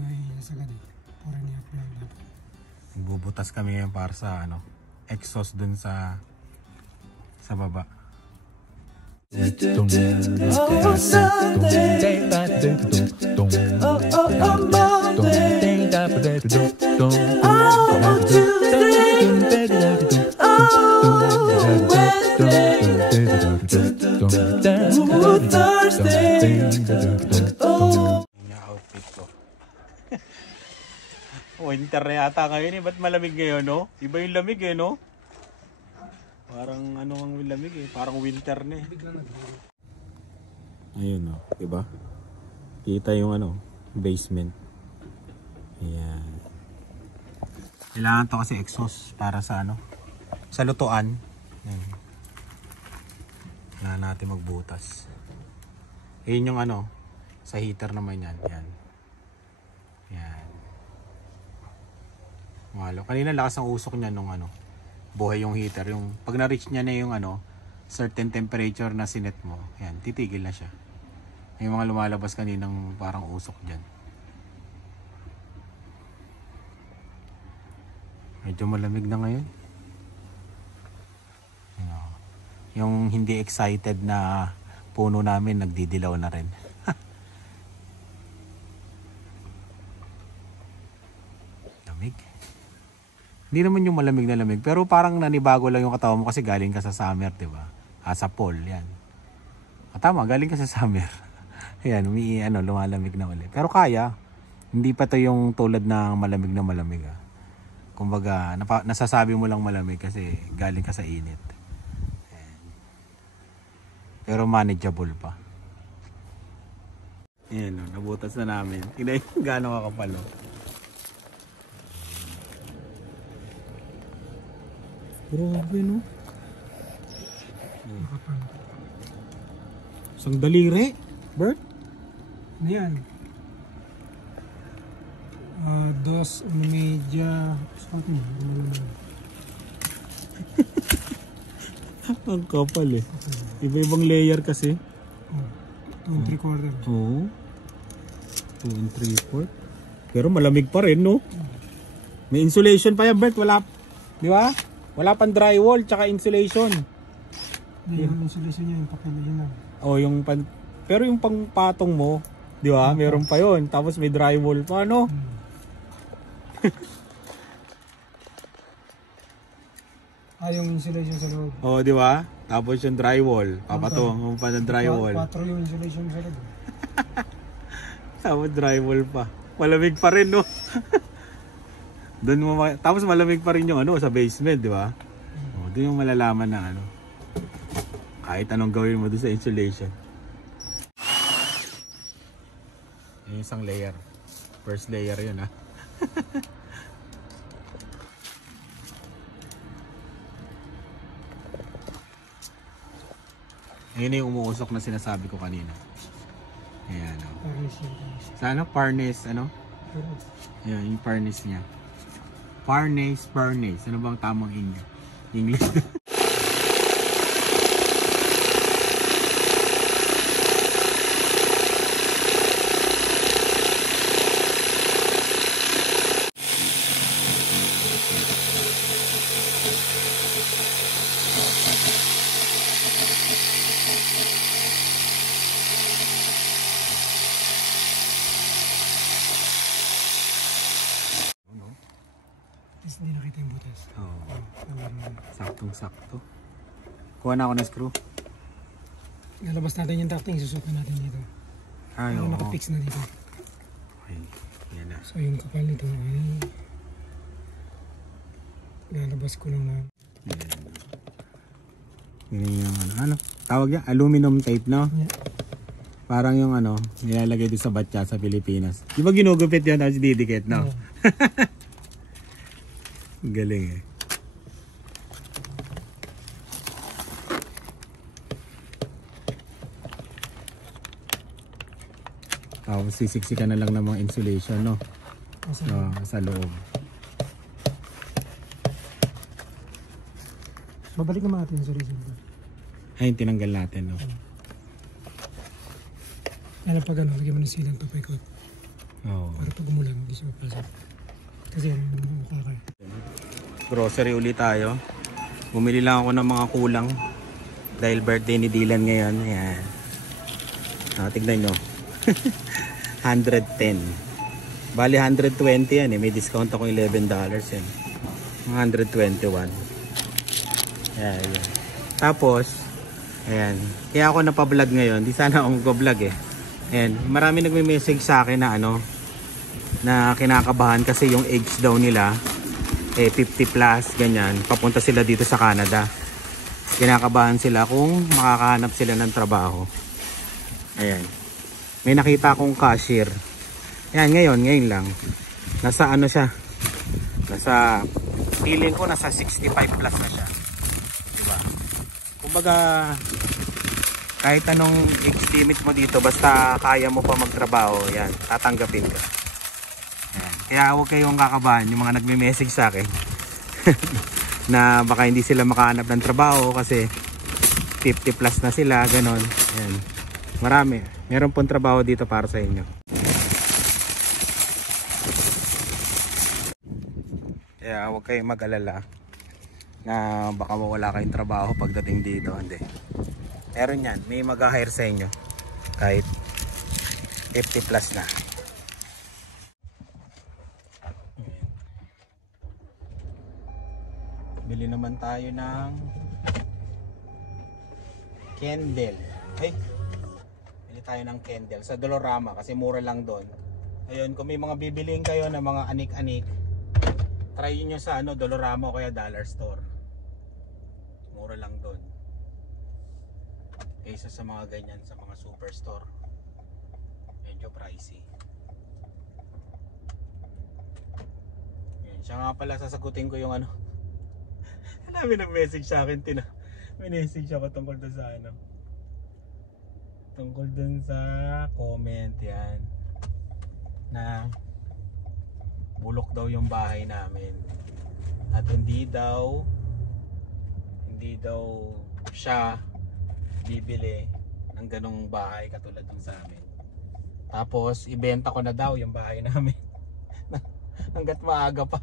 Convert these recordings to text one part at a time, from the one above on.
ay nasagad eh. Pura niya po lang dapat. Bubutas kami ngayon para sa ano, exhaust dun sa baba. Oh, Sunday. Oh, Monday. Oh, Tuesday. Oh, Wednesday. Oh, Thursday. Oh. Yung outfit ko. Winter na yata ngayon eh. Ba't malamig ngayon, no? Iba yung lamig eh, no? Parang ano ang lamig eh. Parang winter na eh. Ayun, no? Diba? Kita yung ano, basement. Ayan. Kailangan to kasi exhaust para sa ano, sa lutuan. Ayan. Kailangan natin magbutas. Ayun yung ano, sa heater naman yan. Yan. Yan. Malo. Kanina lakas ang usok niya nung ano, buhay yung heater. Yung pag na-reach niya na yung ano, certain temperature na sinet mo, yan, titigil na siya. Yung mga lumalabas kaninang parang usok dyan. Medyo malamig na ngayon. Yung hindi excited na puno namin nagdidilaw na rin. Lamig. Hindi naman yung malamig na lamig, pero parang nanibago lang yung katawan mo kasi galing ka sa summer, 'di ba? Sa fall 'yan. Tama, galing ka sa summer. Ayan, lumalamig na ulit. Pero kaya, hindi pa to yung tulad ng malamig na malamig. Kumbaga, nasasabi mo lang malamig kasi galing ka sa init. Ayan. Pero manageable pa. Ayan, nabutas na namin. Tignan yung gano'ng kakapal. Grabe, no? Isang daliri, Bert? Ano yan? 2.5 sukat mo. Ang kapal eh. Iba-ibang layer kasi. 2 3/4. Oo. 2 3/4. Pero malamig pa rin, no? May insulation pa yan, Bert. Wala, di ba? Wala pang drywall, tsaka insulation. Yung insulation niya, yung papel yun lang. Oh, pero yung pangpatong mo, di ba? Meron pa yon. Tapos may drywall pa, no? Yung insulation sa loob. Oh, di ba? Tapos yung drywall, papatong mo pa ng drywall. 4 yung insulation sa loob. Tapos drywall pa. Malamig pa rin, no? Tapos malamig pa rin yung ano sa basement, di ba? Oh, doon yung malalaman na ano. Kahit anong gawin mo doon sa insulation. Yung isang layer. First layer yun, ha? Ayun yung umuusok na sinasabi ko kanina. Ayan, o. Sa ano? Furnace, ano? Ayan, yung furnace niya. Furnace. Ano bang tamang English? Hindi nakita yung butas. Oo. Saktong-sakto. Kuha na ako ng screw. Lalabas natin yung ducting, susukan natin dito. Ay, oo. Nakapix na dito. Okay. Yan na. So yung kapal nito ay lalabas ko lang na. Yan yung ano tawag yan? Aluminum tape, no? Yeah. Parang yung ano, nilalagay doon sa batya sa Pilipinas. Di ba ginugupit yan tapos didikit, no? Yeah. Galing eh. Tapos sisiksikan na lang ng mga insulation, no? Sa loob. Babalik naman natin yung insulation. Ayun, tinanggal natin, no? Yan pag ano, lagyan mo ng silang papaikot. Oo. Para pag umulan, gusto mo pasok. Kasi ano mukha kayo. Grocery ulit tayo. Bumili lang ako ng mga kulang. Dahil birthday ni Dylan ngayon. Ayan. Tignan nyo. 110. Bali 120 yan eh. May discount ako $11 yan. 121. Ayan. Tapos, ayan. Kaya ako napablog ngayon. Di sana akong go-vlog eh. Ayan. Marami nagme-message sa akin na ano, na kinakabahan kasi yung age daw nila eh 50 plus ganyan. Papunta sila dito sa Canada. Kinakabahan sila kung makakahanap sila ng trabaho. Ayan. May nakita akong cashier. Ayan, ngayon lang. Nasa ano siya? Nasa, feeling ko nasa 65 plus na siya. Diba? Kumbaga, kahit anong age limit mo dito, basta kaya mo pa magtrabaho, yan, tatanggapin ka. Ayan. Kaya huwag kayong kakabahan, yung mga nagme-message sa akin. Na baka hindi sila makahanap ng trabaho kasi 50 plus na sila, ganon. Ayan. Marami. Meron pong trabaho dito para sa inyo. Kaya huwag kayong mag-alala na baka mawala kayong trabaho pagdating dito. Hindi. Meron yan. May mag-hire sa inyo. Kahit 50 plus na. Bili naman tayo ng candle. Ay! Tayo ng candle sa Dolorama kasi mura lang doon. Ayun, kung may mga bibiliin kayo ng mga anik-anik, try nyo sa ano, Dolorama o kaya Dollar Store. Mura lang doon. Kaysa sa mga ganyan sa mga superstore. Medyo pricey. Ayun, siya nga pala sasagutin ko yung ano. Hanapin nag-message sa akin, may message ako tungkol doon sa ano. Tungkol dun sa comment yan na bulok daw yung bahay namin at hindi daw siya bibili ng ganong bahay katulad dun sa amin. Tapos ibenta ko na daw yung bahay namin hanggat maaga pa.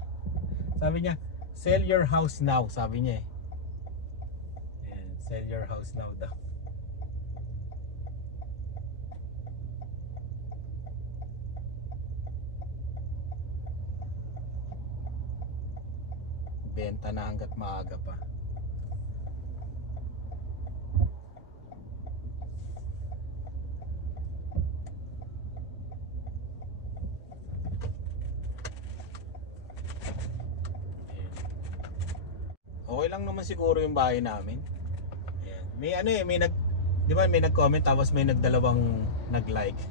Sabi niya, sell your house now, sabi niya eh. Ayan, sell your house now daw. Benta na hanggat maaga pa. Okay lang naman siguro yung bahay namin. Ayan. May ano eh, di ba may nag-comment tapos may nagdalawang nag-like.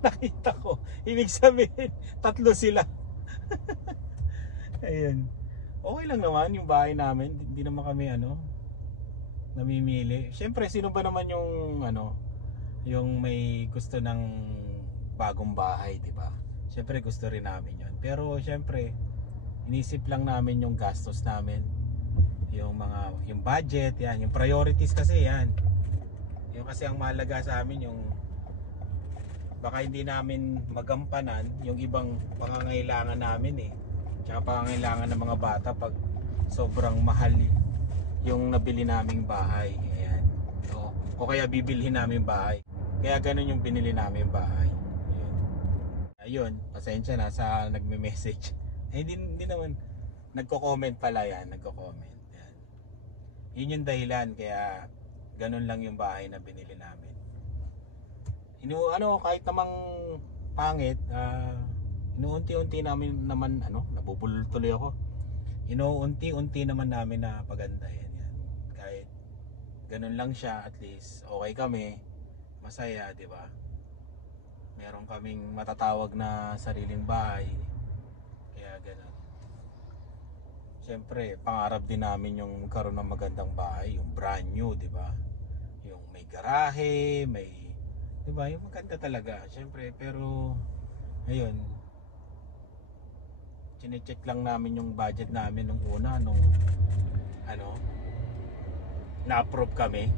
Nakita ko. Ibig sabihin, 3 sila. Ayun. Okay lang naman yung bahay namin. Hindi naman kami namimili. Siyempre, sino ba naman yung yung may gusto ng bagong bahay, di ba? Siyempre, gusto rin namin 'yon. Pero siyempre, inisip lang namin yung gastos namin. Yung budget, yan, yung priorities kasi yan. Yung kasi ang mahalaga sa amin yung baka hindi namin magampanan yung ibang pangangailangan namin eh. Tsaka pangangailangan ng mga bata pag sobrang mahal yung nabili naming bahay. Ayan. O kaya bibilhin namin bahay. Kaya ganun yung binili namin bahay. Ayun, pasensya na sa nagme-message. Hindi naman nagko-comment pala yan, nagko-comment. Yan. Yun yung dahilan kaya ganun lang yung bahay na binili namin. Kahit namang pangit, inuunti-unti namin naman nabubulol tuloy ako. Inuunti-unti naman namin na pagandahin yan. Kahit ganun lang siya, at least okay kami, masaya, di ba? Meron kaming matatawag na sariling bahay. Kaya ganun. Siyempre, pangarap din namin yung magkaroon ng magandang bahay, yung brand new, di ba? Yung may garahe, di ba? Yung maganda talaga. Siyempre, pero ayun, chine-check lang namin yung budget namin nung una, nung na-approve kami.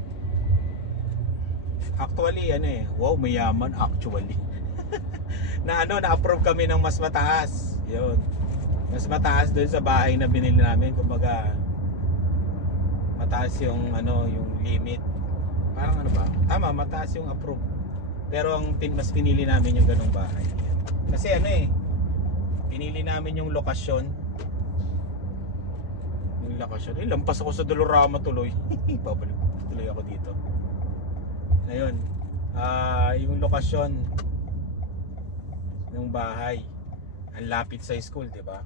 Actually, wow, mayaman actually. na ano, na-approve kami ng mas mataas. Yun. Mas mataas doon sa bahay na binili namin. Kumbaga mataas yung ano, yung limit. Parang ano ba? Tama, mataas yung approve. Pero ang mas pinili namin yung ganung bahay. Kasi ano eh, pinili namin yung lokasyon. Yung lokasyon. Lampas ako sa Dolorama tuloy. Babalik tuloy ako dito. Ayun. Yung lokasyon ng bahay. Ang lapit sa school, 'di ba?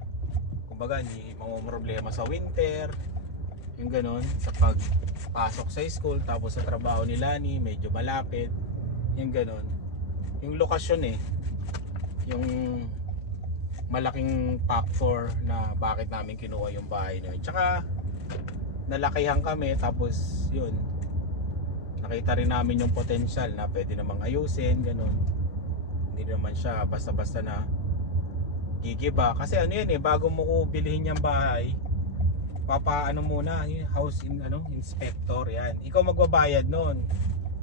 Kumbaga, hindi mo problema sa winter. Yung ganon, sa pagpasok sa school, tapos sa trabaho ni Lani, medyo malapit. Yung ganon. Yung lokasyon eh, yung malaking factor na bakit namin kinuha yung bahay na yun. Tsaka nalakihan kami, tapos yun, nakita rin namin yung potential na pwede namang ayusin, ganon. Hindi naman siya basta-basta na gigiba. Kasi ano yan eh, bago mo bilhin yung bahay, papaano muna, yung house inspector yan. Ikaw magbabayad nun.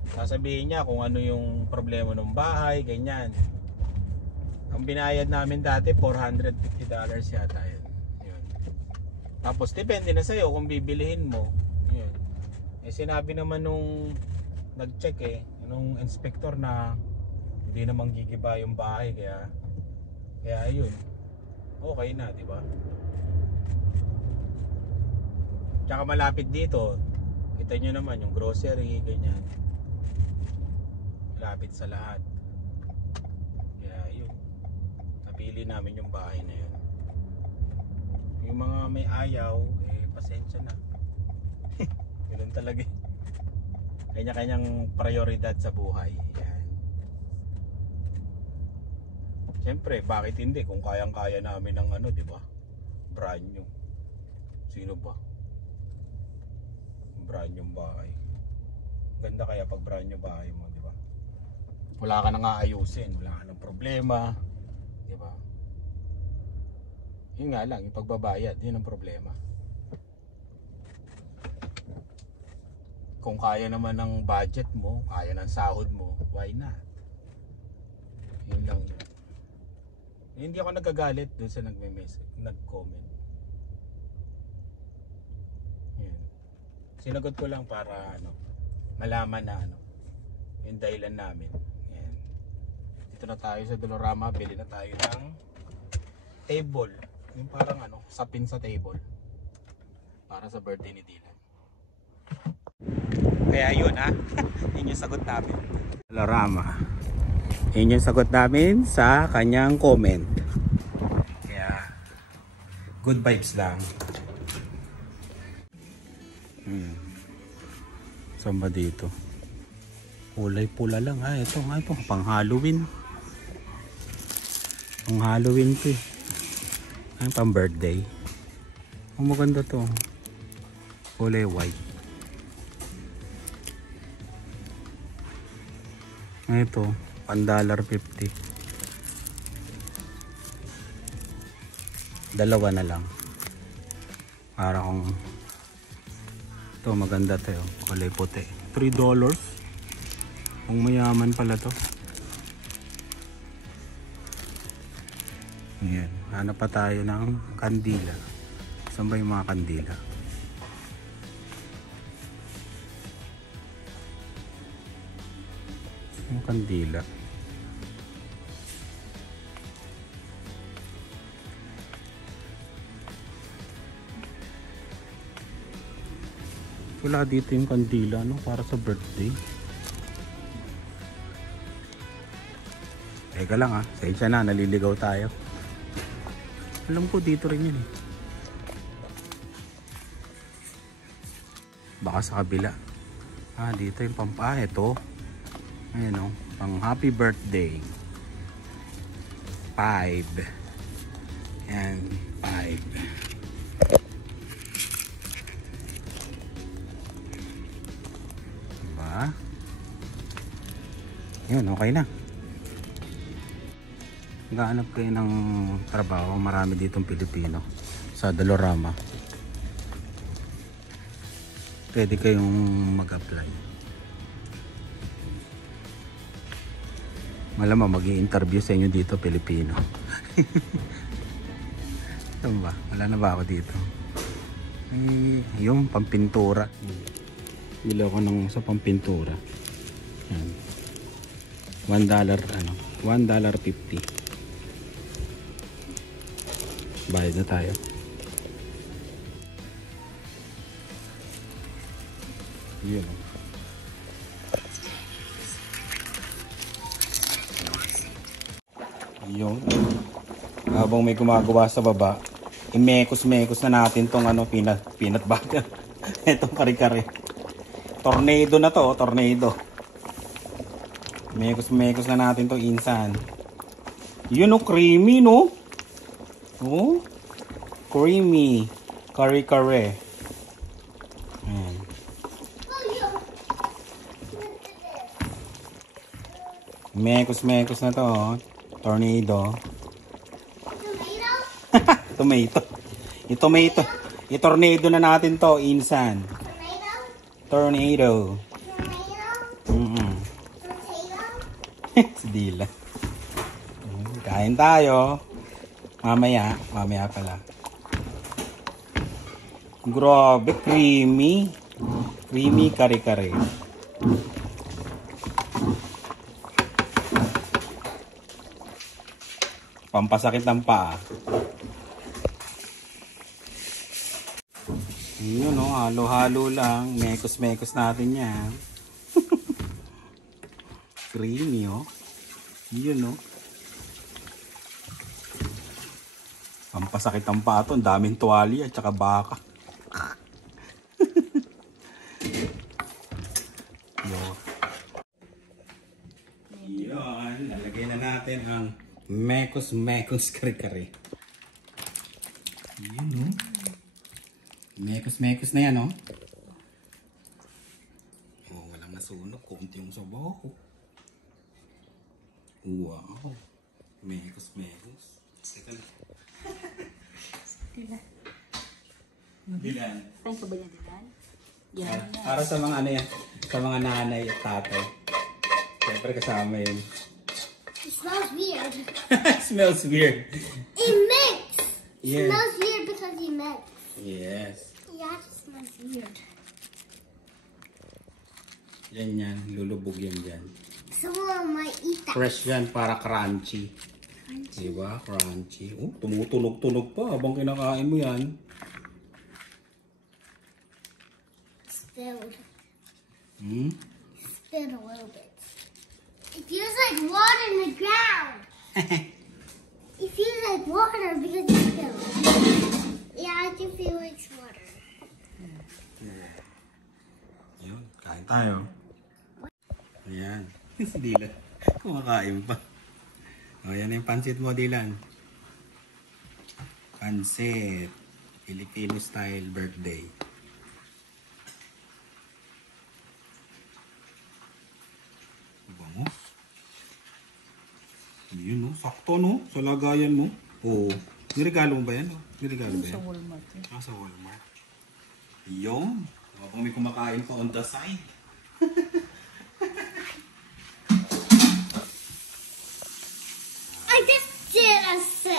Sasabihin niya kung ano yung problema ng bahay, ganyan. Ang binayad namin dati $450 yata yun. Tapos depende na sa'yo kung bibilihin mo. Yun. Eh sinabi naman nung nag-check eh, nung inspector na hindi namang gigiba yung bahay, kaya yun. Okay na, di ba? Tsaka malapit dito, kita nyo naman yung grocery, ganyan. Malapit sa lahat. Kaya yun, napili namin yung bahay na yun. Yung mga may ayaw, eh pasensya na. Ganun talaga. Kanya-kanyang prioridad sa buhay. Yan. Siyempre, bakit hindi? Kung kayang-kaya namin ng ano, di ba? Brand new. Sino ba? Brand new bahay. Ganda kaya pag brand new bahay mo, di ba? Wala ka nang aayusin, wala ka nang problema, di ba? Yun nga lang, yung pagbabayad, yun ang problema. Kung kaya naman ng budget mo, kaya ng sahod mo, why not? Yun lang yun. Hindi ako nagagalit doon sa nag-comment. Yun. Sinagot ko lang para malaman na yung dahilan namin. Yan. Dito na tayo sa Dolorama, bili na tayo ng table. Yung parang sapin sa table. Para sa birthday ni Dylan. Kaya yun yun yung sagot namin. Dolorama. Yun yung sagot namin sa kanyang comment. Kaya good vibes lang. Saan ba dito? Kulay pula lang ito pang Halloween. Pang Halloween to eh. Ay, pang birthday. Ang maganda to. Kulay white. Ito, $1.50. Dalawa na lang. Para kung ito maganda to, kulay puti. $3. Kung mayaman pala to. Ayan, hanap pa tayo ng kandila. Saan ba yung mga kandila? Yung kandila. Wala dito yung kandila para sa birthday. Teka lang sensya na, naliligaw tayo. Alam ko dito rin yun eh. Baka sa kabila. Dito yung ito. Ayan pang happy birthday. 5. Ayan, 5. Diba? Yun, okay na. Naghahanap kayo ng trabaho, marami ditong Pilipino sa Dolorama. Pwede kayong mag-apply. Malamang mag-i-interview sa inyo dito, Pilipino. Saan ba? Wala na ba ako dito? Ay, yung pampintura. Bili ako ng sa pampintura. Yan. $1 ano? $1.50. Bayad na tayo. Yun. Yun. Habang may gumagawa sa baba, imekos-mekos na natin tong ano, peanut butter. Itong kare-kare. Tornado na to, tornado. Mekos-mekos na natin to, insan. Yun o, creamy no? Oh, creamy. Kare-kare. Ayan. Mekos-mekos na to, oh. Tornado. Tomato. Tomato. I-tornado na natin to, insan. Tornado. Si Dila. Kain tayo. Mamaya pala. Grabe, creamy. Creamy kare-kare. Pampasakit ng paa. Yun o, halo-halo lang. Mekos-mekos natin yan. Creamy o. Yun o. Pampasakit ng paa to. Ang daming tuwalya at saka baka. Yun. Lalagay na natin ang mekos-mekos kare-kare. Yun o. Mekos-mekos na yan, oh. Oh, walang nasunog. Kunti yung sabaw. Wow. Mekos-mekos. Saka lang. Dilan. Saan ka ba yan, Dilan? Yan. Para sa mga ano yan. Sa mga nanay at tatay. Siyempre kasama yun. It smells weird. It smells weird. It mixed. Yeah. It smells weird because it mixed. Yes. Yeah, it smells weird. Yan. Lulubog yan dyan. Someone might eat that. Fresh yan para crunchy. Diba? Crunchy. Oh, tumutunog-tunog pa habang kinakain mo yan. Spilled. Hmm? Spilled a little bit. It feels like water in the ground. It feels like water because it spilled. Yeah, I do feel like water. Yun, kain tayo. Ayan. Si Dylan. Kumakain pa. O, yan yung pansit mo, Dylan. Pansit. Filipino style birthday. Bango. Yun, no? Sakto, no? Sa lagayan mo. Oo. Niregalo mo ba yan? Niregalo ba yan? Sa Walmart. Sa Walmart. Yun. Habang may kumakain pa on the side. I just did a 6.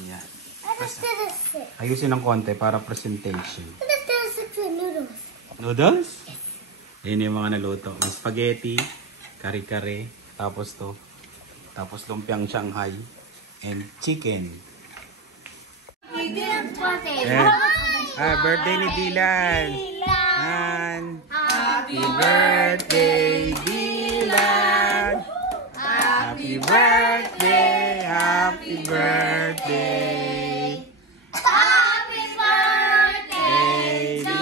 Ayan. I just did a 6. Ayusin ng konti para presentation. I just did a 6 with noodles. Noodles? Yan yung mga naluto. May spaghetti, kare-kare, tapos to. Tapos lumpiang Shanghai, and chicken. We did birthday. Birthday ni Dylan. Happy birthday, Dylan. Happy birthday, happy birthday. Happy birthday to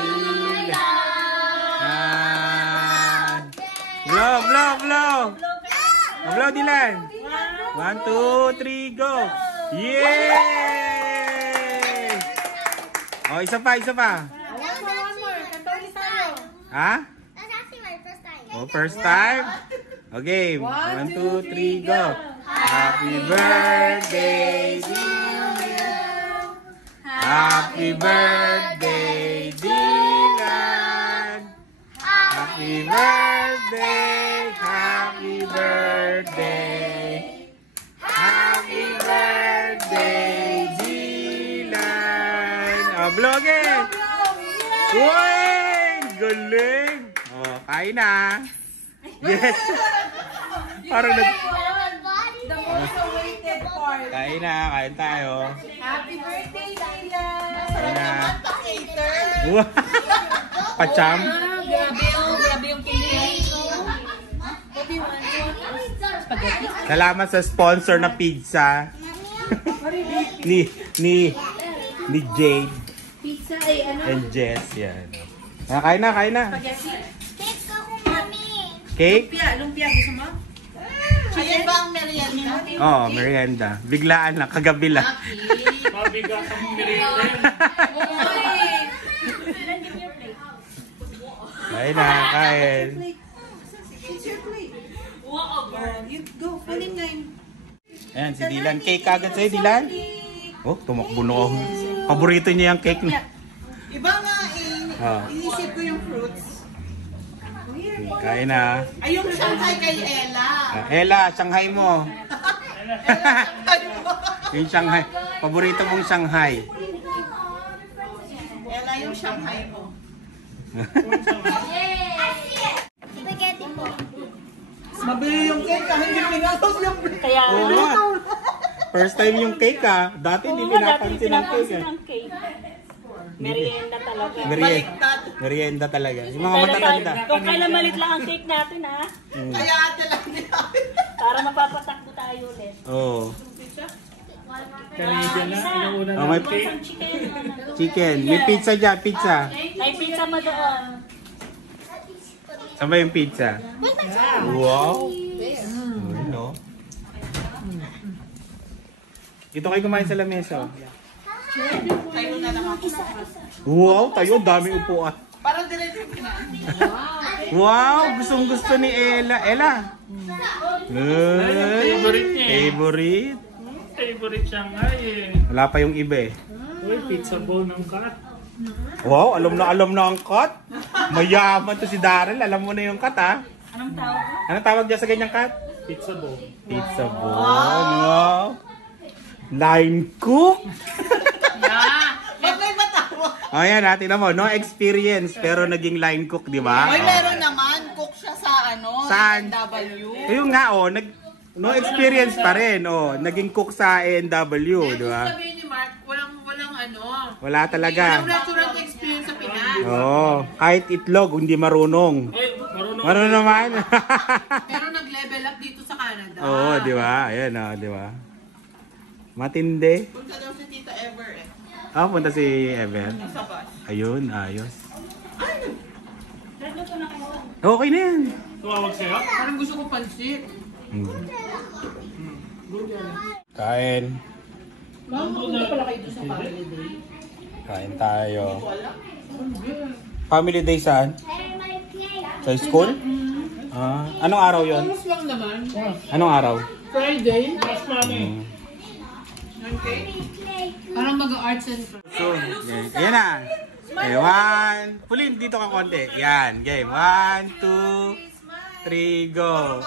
Dylan. Blow, blow, blow. Blow, Dylan. 1, 2, 3, go. Yay! Oh, isa pa, isa pa. Ha? That's actually my first time. Oh, first time? Okay, 1, 2, 3, go. Happy birthday to you. Happy birthday, Dylan. Happy birthday, happy birthday. Pabloge! Uy! Galing! Oh, kain na. Yes! Parang nag... The most awaited part. Kain na, kain tayo. Happy birthday, Layla! Kain na. Cater! Wow! Pacham? Grabe yung kinig. Salamat sa sponsor na pizza. ni Jade Pizza ay ano? and Jess. Yan. Kain na, kain na. Cake ako, Mami. Cake? Lumpia, gusto mo? Ayan ba ang merienda? Oo, merienda. Biglaan lang, kagabi lang. Mabigat ang merienda. Kain na, kain. It's your plate. Wow, girl. You go. Kunin na yung... Ayan, si Dylan. Cake agad sa'yo, Dylan. Oh, tumakbo na ako. Paborito niya yung cake na. Iba nga inisip ko yung fruits. Kain na. Ay, yung Shanghai kay Ella. Ella, Shanghai mo. Yung Shanghai. Paborito mong Shanghai. Ella, yung Shanghai mo. Spaghetti po. Mabili yung cake kahit hindi pinatos yung plate. Kaya Oo nga. First time yung cake ah. Dati hindi pinapansin ang cake ah. ang cake. Merienda talaga. Merienda talaga. Yung mga matatanda. Kung kailan malit lang ang cake natin ha. Kaya ate lang niya. Para mapapatakbo tayo ulit. Oo. Kanina na, inuuna Oh, may Isang chicken. chicken. May pizza dyan, pizza. May pizza mo doon. Saan ba yung pizza? Wow. No. Dito kayo kumain sa lamesa. Kayo na lang ako. Wow, tayo, daming upuan. Parang diretso yung kinain. Wow, gustong gusto ni Ella. Ella. favorite niya eh. Favorite. Favorite Shanghai eh. Wala pa yung iba eh. Uy, pizza bowl ng cat. Wow, alam na ang cut. Mayaman to si Daryl. Alam mo na yung cut ha. Anong tawag? Anong tawag dyan sa ganyang cut? Pizza bowl. Pizza bowl. Wow. Line cook. Ba't may matawa? O yan ha, tingnan mo. No experience pero naging line cook, di ba? Ay, meron naman. Cook siya sa ano? Saan? W. Ayun nga no experience pa rin. Naging cook sa A&W, di ba? Sabihin ni Mark, walang ano. Wala talaga. Walang restaurant experience sa Pinas. Kahit itlog, hindi marunong. Uy, marunong. Marunong naman. Pero nag-level up dito sa Canada. Oo, di ba? Ayan di ba? Matindi. Punta daw si Tita Ever eh. Punta si Ever. Sa bus. Ayun, ayos. Okay na yan. Tumawag sa'yo? Parang gusto ko pansit. Kain. Hindi pala kayo doon sa family day. Kain tayo. Family day saan? My plate. Sa school? Anong araw yon? Tapos lang naman. Anong araw? Friday. Yes, mami. Okay. Parang mag-arts and So, yan na. Okay, one. Pulin dito ka konti. Yan, game. 1, 2, 3, go.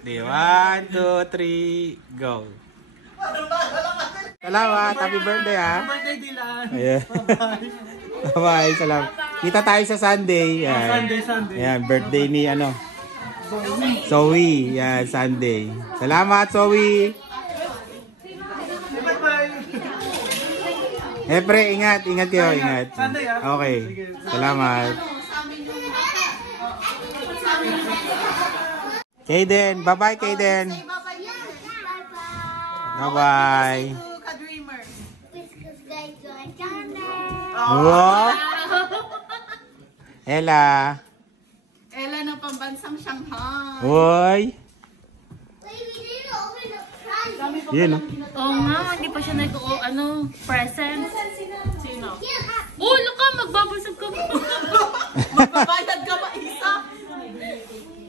Di, 1, 2, 3, go. Salamat. Happy birthday ha. birthday Dylan. Ayan. Bye-bye. Salamat. Kita tayo sa Sunday. Yan. Sunday. Yan, birthday ni Zoe. Yan, Sunday. Salamat, Zoe. Pre, ingat kayo, ingat. Okay. Salamat. Kaden, bye-bye, Kaden. Bye-bye. Ka-dreamer. Wow. Ella. Ella ng pambansang Shanghai. Uy. Yun, Oo nga, hindi pa siya present. Sino? Oh, look ka, magbabasag ka mo. Magbabayad ka ba isa?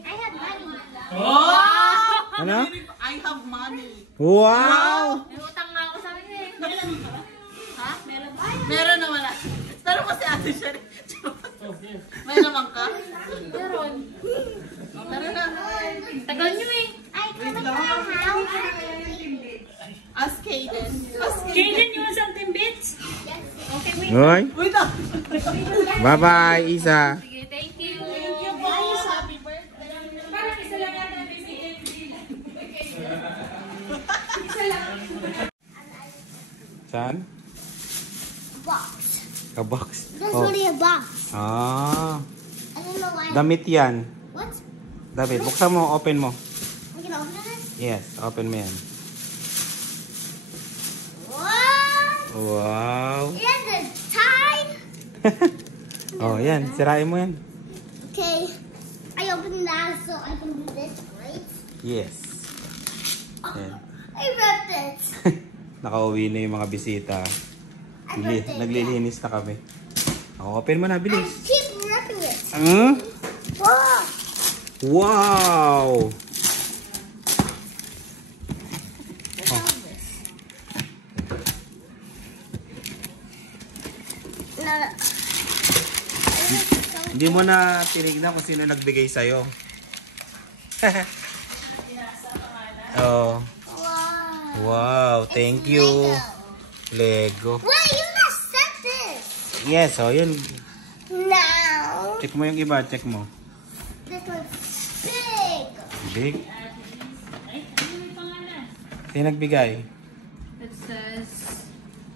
I have money. Oh! Ano? I have money. Wow. May utang nga ako sa akin eh. Ha? Meron na wala. Pero mo si Ate Sherry. May naman ka? Meron. Meron na. Tagal nyo eh. I come to my house. Ask Kaden. Kaden, you want something, bitch? Yes. Okay, wait. Hoy. Bye-bye, Isa. Sige, thank you. Happy birthday. Parang isa lang natin bibigyan. Saan? Box. A box. There's only a box. Ah. I don't know why. Damit yan. What? David, buksan mo, open mo. We can open this? Yes, open mo yan. What? Wow. It has a tie? Oh, yan. Sirain mo yan. Okay. I open that so I can do this, right? Yes. Yan. I ripped it. Nakauwi na yung mga bisita. I ripped it. Naglilinis na kami. Oh, open mo na, I bilis. keep ripping it. Hmm? Whoa. Wow! No, no. Hindi mo na tinignan kung sino nagbigay sa'yo. Oh, Wow. wow. Thank you. Lego. Lego. Wait, you just set this. Yes, oh, yun. Now, Check mo yung iba, check mo. this one's big. Big. Ay, ano may pangalan? Sino nagbigay? It says,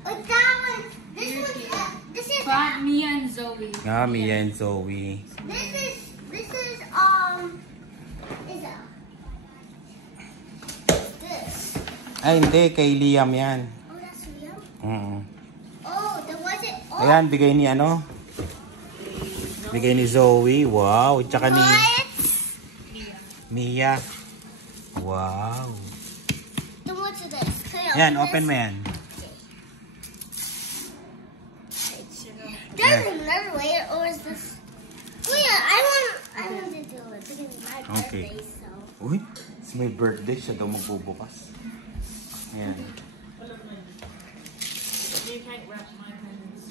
But that one, this one, this is, Mia and Zoe. Ah, Mia and Zoe. this is, is this. Ay, hindi. Kay Liam yan. Oh, that's real? Oo. Oh, was it? Oh, Ayan, bigay ni ano? Bigay ni Zoe. Wow. Tsaka ni what? Mia. Wow. Then what's this? Can I Yan, this? open mo yan. There's another way, or is this? Oh yeah, I want to do it because it's my Okay. birthday, so. Uy, it's my birthday. Siya daw magbubukas. Ayan. You can't wrap my hands.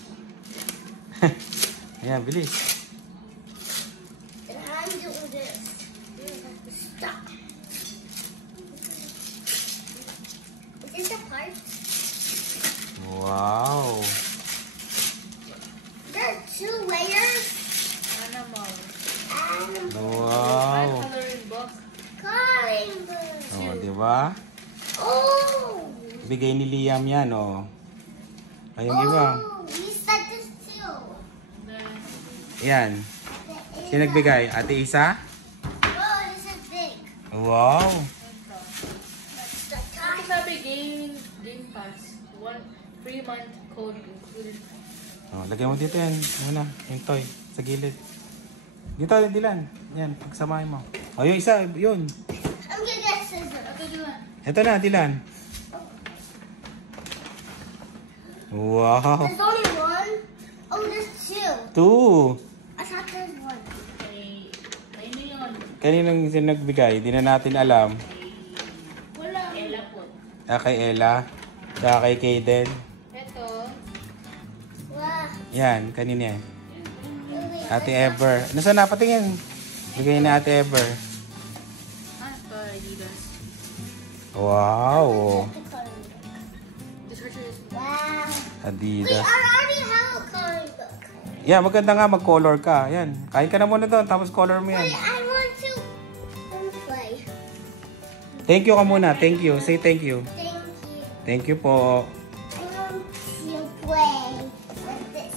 Ayan, bilis. And I'm doing this. Stop. Is this a part? Wow. There's 2 layers. Animal. And Wow. Coloring book. coloring book. Oh, di ba? Oh. Bigay ni Liam yan, oh. Ay, yung iba. Oh, we set this too. Ayan. Sino nagbigay? Ate Isa? Oh, this is big. Wow. That's the Ano top. sabi, game pass. 1 free month code included. Oh, lagyan mo dito yan. Muna, yung toy. Sa gilid. Dito, Dilan. Yan, pagsamahin mo. Oh, yung isa, yun. I'm gonna get scissors. Ito na, Dilan. Wow. There's only 1. Oh, there's 2. 2. I thought there's 1. Ay na yun. Kaninang nagbigay? Di na natin alam. Wala. Ella po. Ah, kay Ella. Saka kay Kaden. Ito. Wow. Yan, kanina yan. Wait, Ate Ever. Nasaan na? Patingin. Bigay na Ate Ever. Ito, Adidas. Wow. This picture is Wow. Wait, Adidas. I already have a coloring book. Yan, maganda nga mag-color ka. Yan. Kain ka na muna doon, tapos color mo yan. Wait, I want to play. Thank you ka muna. Thank you. Say thank you. Thank you. Thank you po. I want to play with this.